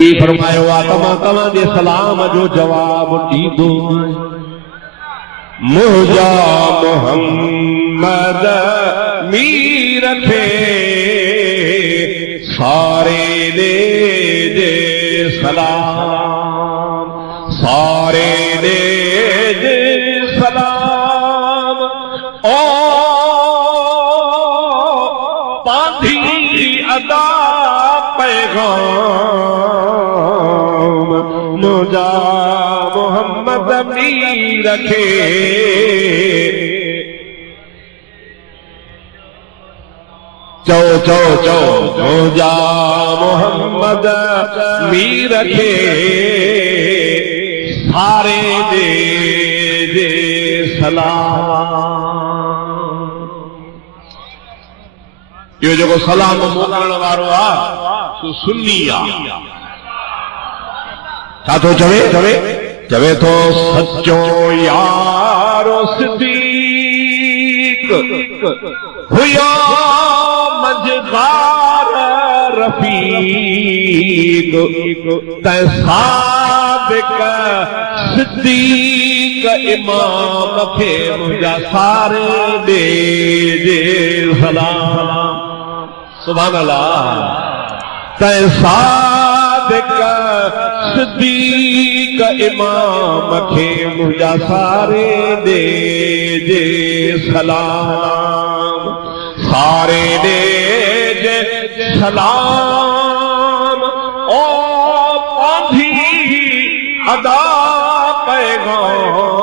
फरमायो तमा तमा दे सलाम जो जवाब दीदो मुझा मोहम्मद मीर खे सारे दे सलाम सारे दे सलाम ओ पाधी अदा पैगाम मुझा मोहम्मद मीर खे चो चो चो मुझा मोहम्मद मीर खे सारे दे सलाम। यो जो सलाम मोकलण वारो आ तो सुन्नी आ छा तो चवे चवे चवे तो सच्चो यारो सिद्दीक हुयो मझदार रफीक तै सादिक सिद्दीक इमाम खे मुझा सारे दे सलाम। सुभान अल्लाह। तै सादिक सिद्दीक इमाम खे मुझा सारे दे सलाम सारे दे सलाम ओ पाधी अदा पैगाम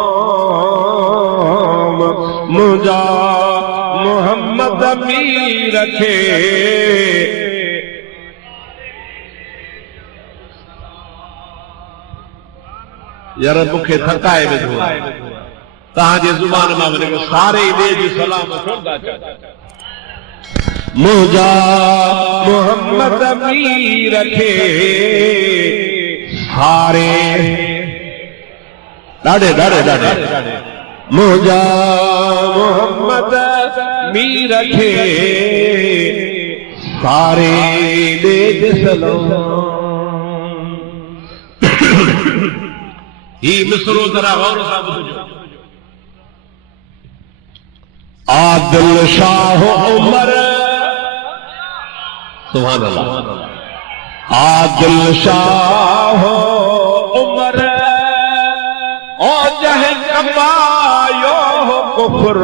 मुझा मोहम्मद मीर खे यार मुखे थकाए वेठो तहांजे ज़ुबान मां वञे सारे दे सलाम छोड़दा मुझा मोहम्मद मीर खे सारे ॾाढे ॾाढे ॾाढे मुझा मोहम्मद मीर खे सारे दे सलाम। ही मिसरो जरा गौर सां ॿुधजो। आदिल शाह उमर सुभान अल्लाह। आदिल शाह उमर ओ जह कमायो कुफर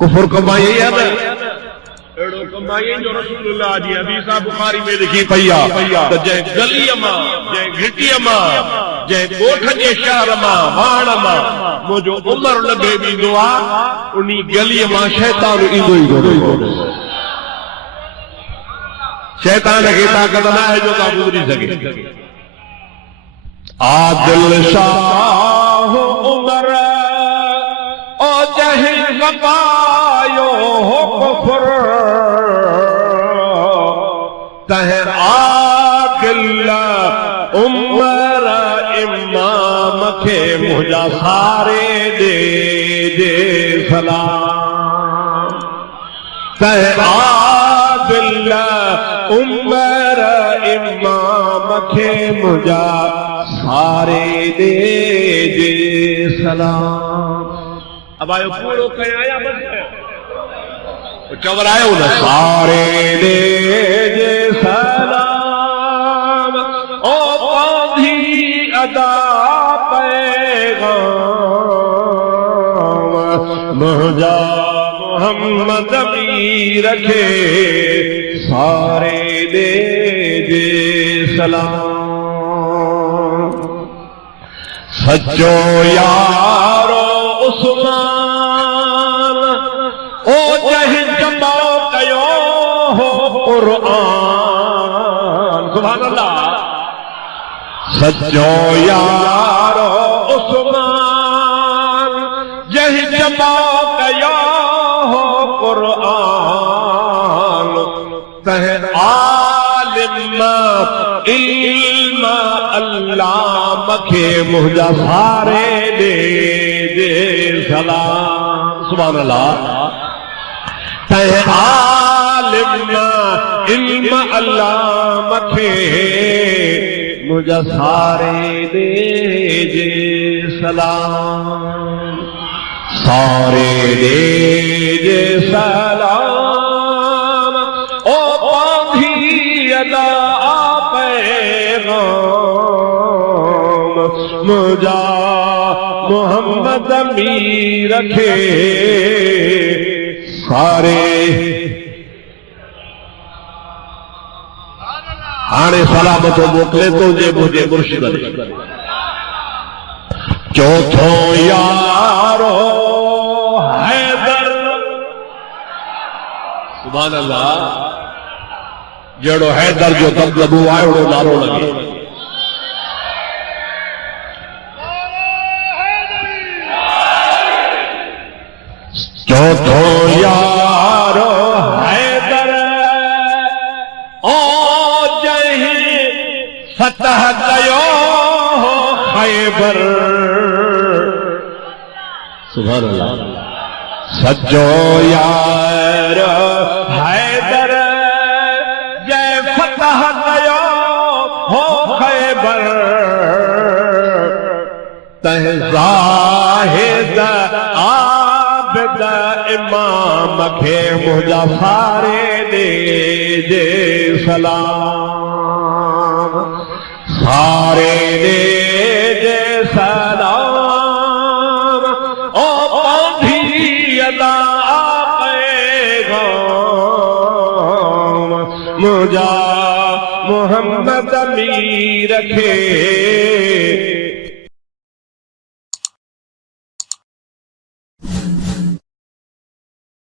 कुफर कमाई है ना एड़ो कमाई जो रसूलुल्लाह जी हदीसा बुखारी में लिखी पईया त जै गलीअ मां जै घिटीअ मां जै ॻोठ जे शहर मां वाण मां मुंहिंजो उमर न बेबींदो आ उनी गलीअ मां शैतान ईंदो ई कोन्हे। शैतान खे ताक़त न आहे जो का गुज़री सघे। आदिल शाह उमर ओ जह कमायो कुफर तह आदिल उमर इमाम खे मुझा सारे दे सलाम। तह आदिल उमर इमाम खे मुझा सारे दे सलाम। अब आयो पूरो कया बस चवरायो न सारे दे सलाम ओ पाधी अदा पैगाम मुझा मोहम्मद मीर खे सारे दे सलाम। सच्चो यारो उस्मान ओ जह जमा कयो हो कुरान। सुभान अल्लाह। सच्चो यारो उस्मान जह जमा कयो हो कुरान तह आलिम इल्म अल्लाह खे मुझा सारे दे सलाम। सुभान अल्लाह। तह आलिम इल्म अल्लाह मथे मुझा सारे दे जे सलाम सारे दे जे सलाम ओ पांधी अदा पैगाम मुझा मोहम्मद अमीर रखे सारे हाणे सलामतो मोकिले तो जे मुझे मुर्शिद चौथो यारो हैदर सुभान अल्लाह जड़ो हैदर जो दबदबो आयो ओड़ो नारो लगे चौथो यारो हैदर ओ जही फतह कयो खैबर सुभान अल्लाह सजो यार हैदर जय फतह कयो हो खैबर तह ज़ाहिद आबिद इमाम खे मुझा सारे दे जे सलाम सारे दे जे सलाम ओ पांधी अदा पैगाम मुझा मोहम्मद अमीर रखे